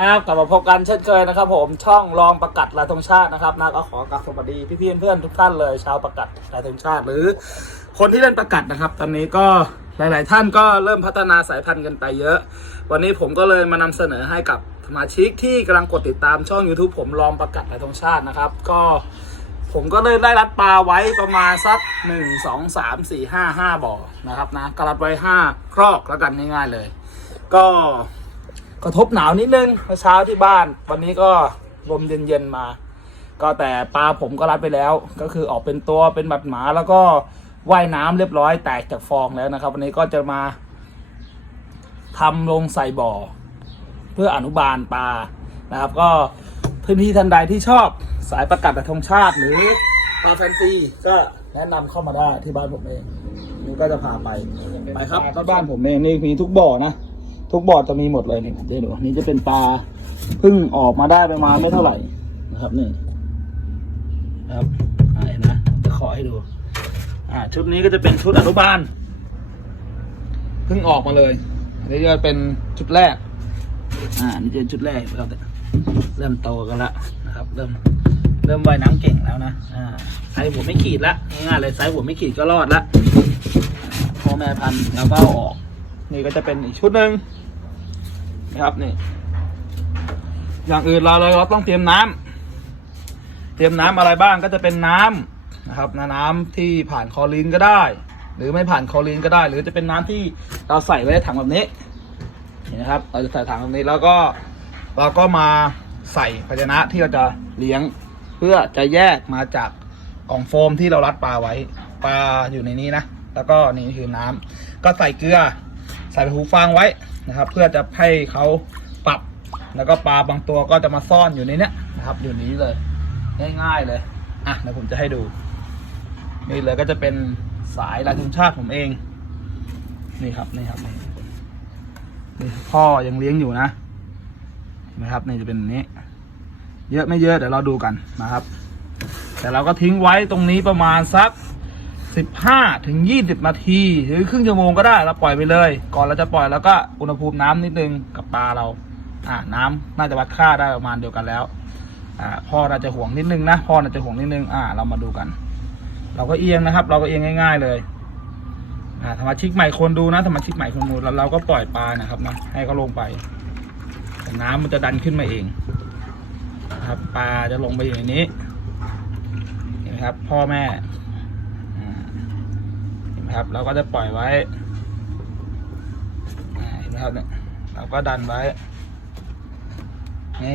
ครับกลับมาพบกันเช่นเคยนะครับ ผมช่องรองประกัดลายธงชาตินะครับนะก็ขอกราบสวัสดีพี่ๆเพื่อนทุกท่านเลยชาวประกัดลายธงชาติ หรือ คนที่เล่นประกัดนะครับ ตอนนี้ก็หลาย ๆ ท่านก็เริ่มพัฒนาสายพันธุ์กันไปเยอะ วันนี้ผมก็เลยมานำเสนอให้กับสมาชิกที่กำลังกดติดตามช่อง YouTube ผมรองประกัดลายธงชาตินะครับ ก็ผมก็เลยได้รัดปลาไว้ประมาณสักหนึ่งสองสามสี่ห้าห้าบ่อนะครับนะก็รัดไว้ห้าครอกแล้วกันง่าย ๆ เลย ก็ กระทบหนาวนิดนึงเมื่อเช้าที่บ้าน วันนี้ก็ลมเย็นๆมา ก็แต่ปลาผมก็รัดไปแล้ว ก็คือออกเป็นตัวเป็นบัดหมาแล้วก็ว่ายน้ำเรียบร้อยแตกจากฟองแล้วนะครับ วันนี้ก็จะมาทำลงใส่บ่อ เพื่ออนุบาลปลานะครับ ก็พื้นที่ท่านใดที่ชอบสายประกัดแต่ธงชาติหรือปลาแฟนซีก็แนะนำเข้ามาได้ที่บ้านผมเองนี่ก็จะพาไปไปครับที่บ้านผมเองนี่มีทุกบ่อนะ ทุกบ่อจะมีหมดเลยนี่เดี๋ยวดูนี่จะเป็นปลาเพิ่งออกมาได้ประมาณไม่เท่าไหร่นะครับนี่ครับอ่าเห็นไหมจะขอให้ดู อ่า ชุดนี้ก็จะเป็นชุดอนุบาลเพิ่งออกมาเลยอันนี้จะเป็นชุดแรก อ่านี่จะเป็นชุดแรกครับเริ่มโตกันแล้วนะครับ เริ่มเริ่มว่ายน้ำเก่งแล้วนะ อ่าไซส์หัวไม่ขีดละง่ายเลยไซส์หัวไม่ขีดก็รอดละพ่อแม่พันธุ์แล้วก็ออก นี่ก็จะเป็นอีกชุดหนึ่ง นะครับนี่ อย่างอื่นเราเราเราต้องเตรียมน้ำเตรียมน้ำอะไรบ้างก็จะเป็นน้ำนะครับน้ำที่ผ่านคอรีนก็ได้ หรือไม่ผ่านคอรีนก็ได้ หรือจะเป็นน้ำที่เราใส่ไว้ในถังแบบนี้นี่นะครับ เราจะใส่ถังแบบนี้แล้วก็เราก็มาใส่ภาชนะที่เราจะเลี้ยงเพื่อจะแยกมาจากกล่องโฟมที่เรารัดปลาไว้ปลาอยู่ในนี้นะ แล้วก็นี่คือน้ำก็ใส่เกลือ ใส่หูฟังไว้ นะครับ เพื่อจะให้เขาปรับ แล้วก็ปลาบางตัวก็จะมาซ่อนอยู่ในเนี้ยนะครับ อยู่นี้เลย ง่ายๆเลยอะเดี๋ยวผมจะให้ดู นี่เลยก็จะเป็นสายลายทุนชาติผมเอง นี่ครับนี่ครับนี่นี่พ่อยังเลี้ยงอยู่นะเห็นะครับนี่จะเป็นนี้ เยอะไม่เยอะเดี๋ยวเราดูกันนะครับ แต่เราก็ทิ้งไว้ตรงนี้ประมาณสัก สิบห้าถึงยี่สิบนาที หรือครึ่งชั่วโมงก็ได้เราปล่อยไปเลย ก่อนเราจะปล่อยแล้วก็อุณหภูมิน้ำนิดนึงกับปลาเรา อ่าน้ำน่าจะวัดค่าได้ประมาณเดียวกันแล้ว อ่าพ่อน่าจะห่วงนิดนึงนะพ่อน่าจะห่วงนิดนึงอ่า เรามาดูกัน เราก็เอียงนะครับ เราก็เอียงง่าย ๆ เลยอ่าสมาชิกใหม่คนดูนะสมาชิกใหม่คนดูแล้วเราก็ปล่อยปลานะครับนะให้เขาลงไปแต่น้ำมันจะดันขึ้นมาเองนะครับปลาจะลงไปอยู่ในนี้เห็นไหมครับ พ่อแม่ นไหมครับเราก็จะปล่อยไว้เห็นไหมครับเนี่ยเราก็ดันไว้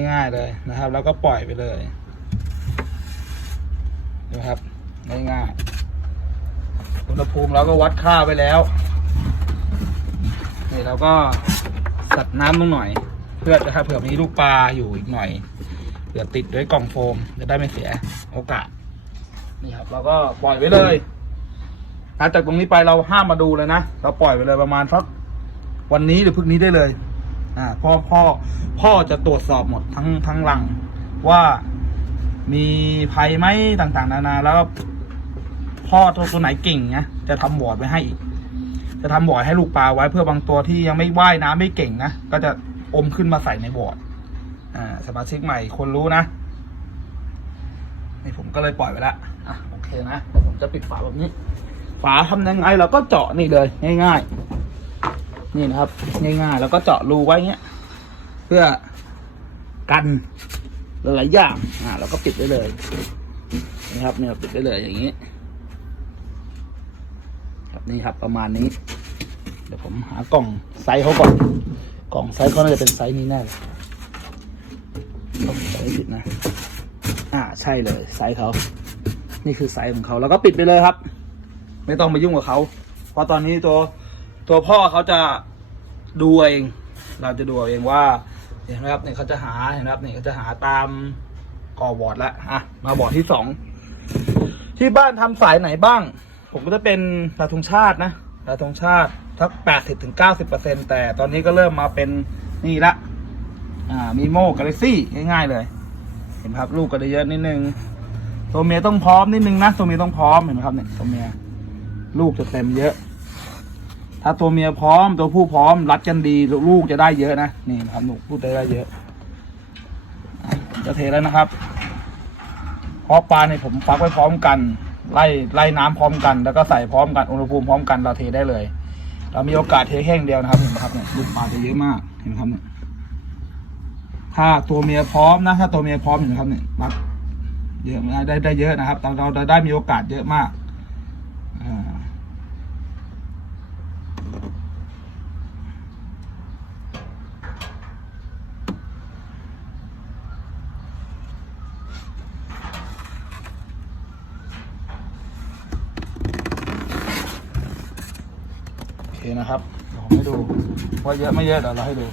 ง่ายๆเลยนะครับ แล้วก็ปล่อยไปเลยนะครับง่ายๆอุณหภูมิเราก็วัดค่าไปแล้วนี่เราก็สัดน้ำลงหน่อย เพื่อจะถ้าเผื่อมีลูกปลาอยู่อีกหน่อยเผื่อติดด้วยกล่องโฟมจะได้ไม่เสียโอกาสนี่ครับเราก็ปล่อยไว้เลย หลังจากตรงนี้ไปเราห้ามมาดูเลยนะ เราปล่อยไปเลยประมาณสักวันนี้หรือพรุ่งนี้ได้เลย อ่าพ่อพ่อพ่อจะตรวจสอบหมดทั้งทั้งรัง ว่ามีภัยไหมต่างๆ นานา แล้วพ่อตัวตัวไหนเก่งนะจะทำบอร์ดไว้ให้อีก จะทำบอร์ดให้ลูกปลาไว้เพื่อบางตัวที่ยังไม่ว่ายน้ำไม่เก่งนะก็จะอมขึ้นมาใส่ในบอร์ดอ่าสมาชิกใหม่คนรู้นะนี่ผมก็เลยปล่อยไปล้วอะโอเคนะผมจะปิดฝาแบบนี้ ฝาทำยังไงเราก็เจาะนี่เลยง่ายๆ นี่นะครับ ง่ายๆ แล้วก็เจาะรูไว้เงี้ย เพื่อกันหลายๆอย่างอ่าเราก็ปิดไว้เลยนี่ครับเนี่ยปิดไว้เลยอย่างนี้ ครับนี่ครับประมาณนี้ เดี๋ยวผมหากล่องไซส์เขาก่อนกล่องไซส์เขาน่าจะเป็นไซส์นี้แน่เลยต้องใส่ไม่ผิดนะ อ่าใช่เลยไซส์เขา นี่คือไซส์ของเขาแล้วก็ปิดไปเลยครับ ไม่ต้องไปยุ่งกับเขาเพราะตอนนี้ตัวตัวพ่อเขาจะดูเอง เราจะดูเองว่าเห็นไหมครับเนี่ยเขาจะหาเห็นไหมครับเนี่ยเขาจะหาตามก่อบอร์ดแล้วอะมาบอร์ดที่สองที่บ้านทำสายไหนบ้าง ผมก็จะเป็นลาทงชาตินะลาทงชาติทักแปดสิบถึงเก้าสิบเปอร์เซ็นแต่ตอนนี้ก็เริ่มมาเป็นนี่ละอ่ามีโม่กาแล็กซี่ง่ายๆเลย เห็นไหมครับลูกก็ได้เยอะนิดนึงตัวเมียต้องพร้อมนิดนึงนะตัวเมียต้องพร้อมเห็นไหมครับเนี่ยตัวเมีย ลูกจะเต็มเยอะ ถ้าตัวเมียพร้อมตัวผู้พร้อมรัดกันดีลูกจะได้เยอะนะนี่นะครับลูลูกจะได้เยอะจะเทแล้วนะครับเพราะปลาเนี่ยผมฟักไว้พร้อมกัน ไล่ไล่น้ำพร้อมกัน แล้วก็ใส่พร้อมกันอุณหภูมิพร้อมกันเราเทได้เลย เรามีโอกาสเทแห้งเดียวนะครับเห็นไหมครับเนี่ยลูกปลาจะเยอะมากเห็นไหมครับเนี่ยถ้าตัวเมียพร้อมนะถ้าตัวเมียพร้อมเห็นไหมครับเนี่ยรับเยอะได้ได้เยอะนะครับเราเราได้มีโอกาสเยอะมากอ่าโอเค นะครับผมให้ดูว่าเยอะไม่เยอะเดี๋ยวเราให้ดู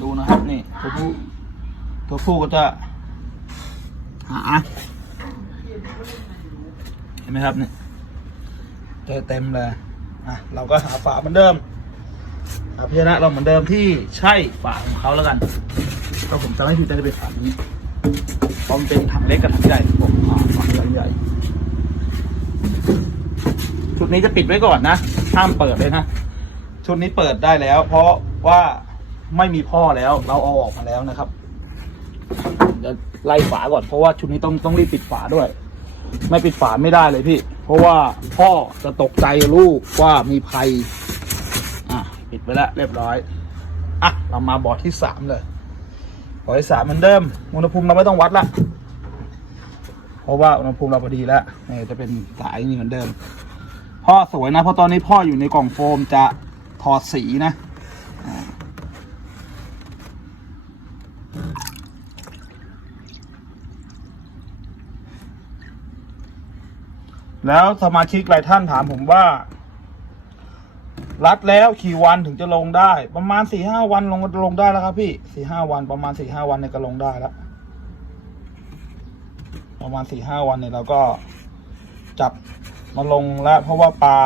ดูนะครับนี่ตัวผู้ตัวผู้ก็จะหาเห็นไหมครับเนี่ยเจอเต็มเลยอะเราก็หาฝาเหมือนเดิม หาพยานะเราเหมือนเดิมที่ใช่ฝาของเขาแล้วกันก็ผมจะให้พี่จะได้ไปฝานี้เพราะมันเป็นถังเล็กกับถังใหญ่ผมหาฝาใหญ่ๆชุดนี้จะปิดไว้ก่อนนะห้ามเปิดเลยนะชุดนี้เปิดได้แล้ว เพราะว่าไม่มีพ่อแล้วเราเอาออกมาแล้วนะครับเดี๋ยวไล่ฝาก่อนเพราะว่าชุดนี้ต้องต้องรีบปิดฝาด้วย ไม่ปิดฝาไม่ได้เลยพี่ เพราะว่าพ่อจะตกใจลูกว่ามีภัย ปิดไปแล้วเรียบร้อย อะ เรามาบอร์ดที่สามเลย บอร์ดที่สามเหมือนเดิม อุณหภูมิเราไม่ต้องวัดละ เพราะว่าอุณหภูมิเราพอดีแล้วนี่จะเป็นสายนี่เหมือนเดิม พ่อสวยนะ เพราะตอนนี้พ่ออยู่ในกล่องโฟมจะถอดสีนะแล้วสมาชิกหลายท่านถามผมว่า รัดแล้วกี่วันถึงจะลงได้ ประมาณสี่ห้าวันลงลงได้แล้วครับพี่สี่ห้าวันประมาณสี่ห้าวันเนี่ยก็ลงได้แล้วประมาณสี่ห้าวันเนี่ยเราก็จับมาลงแล้ว เพราะว่าปลา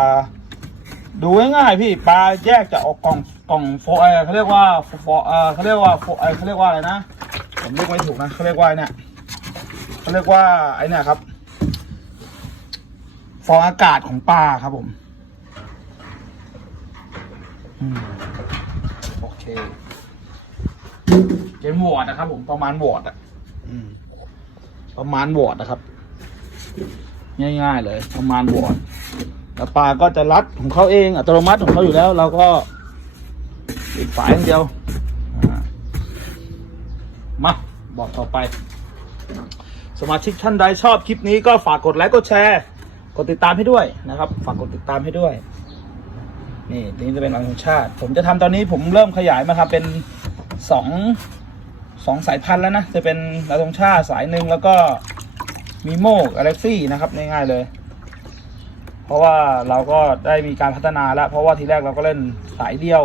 ดูง่ายๆพี่ปลาแยกจะออกกล่องกล่องโฟเอเขาเรียกว่าโฟเอเขาเรียกว่าโฟเอเขาเรียกว่าอะไรนะผมเรียกไม่ถูกนะเขาเรียกว่าเนี่ยเขาเรียกว่าไอ้นี่ครับ ฟองอากาศของปลาครับผม โอเคเกมวอร์ดนะครับ ผมประมาณวอร์ดอะอืมประมาณวอร์ดนะครับ ง่าย ๆ เลย ประมาณวอร์ดแล้วปลาก็จะรัดของเขาเอง อัตโนมัติของเขาอยู่แล้ว เราก็ปิดฝาอย่างเดียวอ่ามาบอกต่อไป สมาชิกท่านใดชอบคลิปนี้ก็ฝากกดไลค์กดแชร์ กดติดตามให้ด้วยนะครับ ฝากกดติดตามให้ด้วย นี่นี่จะเป็นของชาติ ผมจะทำตอนนี้ผมเริ่มขยายมาทำเป็นสองสองสายพันธุ์แล้วนะ จะเป็นนาธงชาติสายหนึ่งแล้วก็มีโมกอเล็กซี่นะครับง่ายๆเลย เพราะว่าเราก็ได้มีการพัฒนาแล้ว เพราะว่าทีแรกเราก็เล่นสายเดียว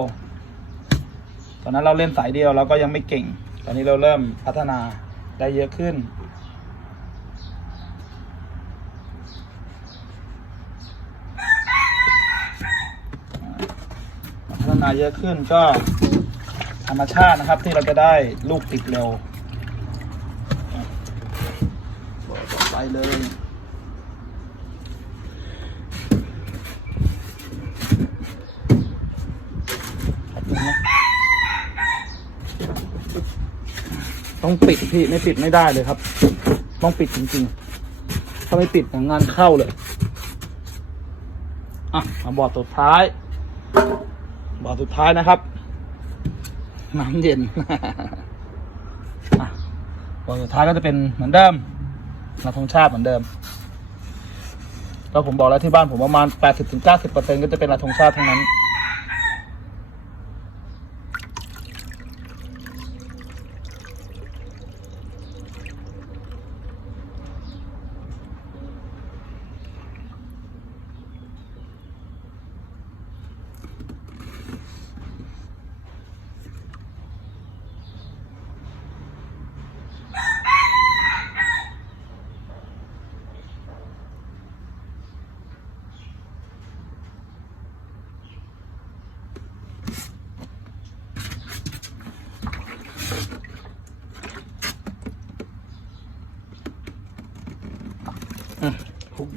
ตอนนั้นเราเล่นสายเดียวเราก็ยังไม่เก่ง ตอนนี้เราเริ่มพัฒนาได้เยอะขึ้น นาเยอะขึ้นก็ธรรมชาตินะครับที่เราจะได้ลูกติดเร็วอะบอกต่อไปเลยแป๊บนึงนะต้องปิดพี่ไม่ปิดไม่ได้เลยครับ ต้องปิดจริงๆ ถ้าไม่ปิดเนี่ยงานเข้าเลย อะมาบอร์ดสุดท้าย บอร์ดสุดท้ายนะครับ น้ำเย็นอะบอร์ดสุดท้ายก็จะเป็นเหมือนเดิมนาธงชาติเหมือนเดิมก็ผมบอกแล้วที่บ้านผมประมาณ 80-90%ก็จะเป็นนาธงชาติทั้งนั้น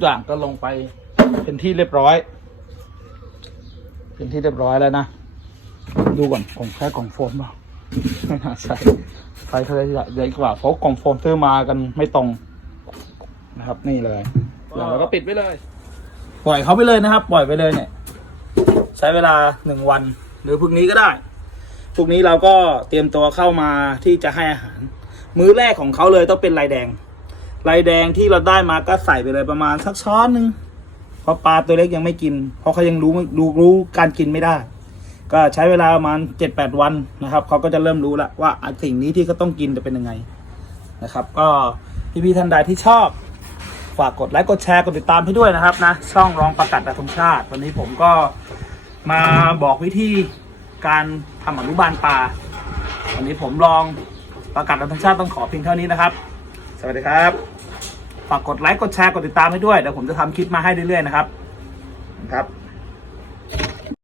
อย่างก็ลงไปเป็นที่เรียบร้อย เป็นที่เรียบร้อยแล้วนะ ดูก่อนของแค่กล่องโฟมเปล่าไม่น่าใช่ไฟเขาจะใหญ่กว่าเพราะกล่องโฟมซื้อมากันไม่ตรงนะครับ นี่เลยแล้วก็ปิดไว้เลย ปล่อยเขาไปเลยนะครับ ปล่อยไปเลยเนี่ย ใช้เวลาหนึ่งวัน หรือพรุ่งนี้ก็ได้พรุ่งนี้เราก็เตรียมตัวเข้ามาที่จะให้อาหาร มื้อแรกของเขาเลยต้องเป็นลายแดง ลายแดงที่เราได้มาก็ใส่ไปเลยประมาณสักช้อนหนึ่งเพราะปลาตัวเล็กยังไม่กิน เพราะเขายังรู้รู้รู้การกินไม่ได้ ก็ใช้เวลาประมาณเจ็ดแปดวันนะครับเขาก็จะเริ่มรู้แล้วว่าสิ่งนี้ที่เขาต้องกินจะเป็นยังไงนะครับ ก็พี่ๆท่านใดที่ชอบฝากกดไลค์กดแชร์กดติดตามให้ด้วยนะครับนะช่องรองประกาศดาธงชาติ วันนี้ผมก็มาบอกวิธีการทำอนุบาลปลาวันนี้ผมลองประกาศดาธงชาติต้องขอเพียงเท่านี้นะครับ สวัสดีครับ ฝากกดไลค์กดแชร์กดติดตามให้ด้วยเดี๋ยวผมจะทำคลิปมาให้เรื่อยๆนะครับครับ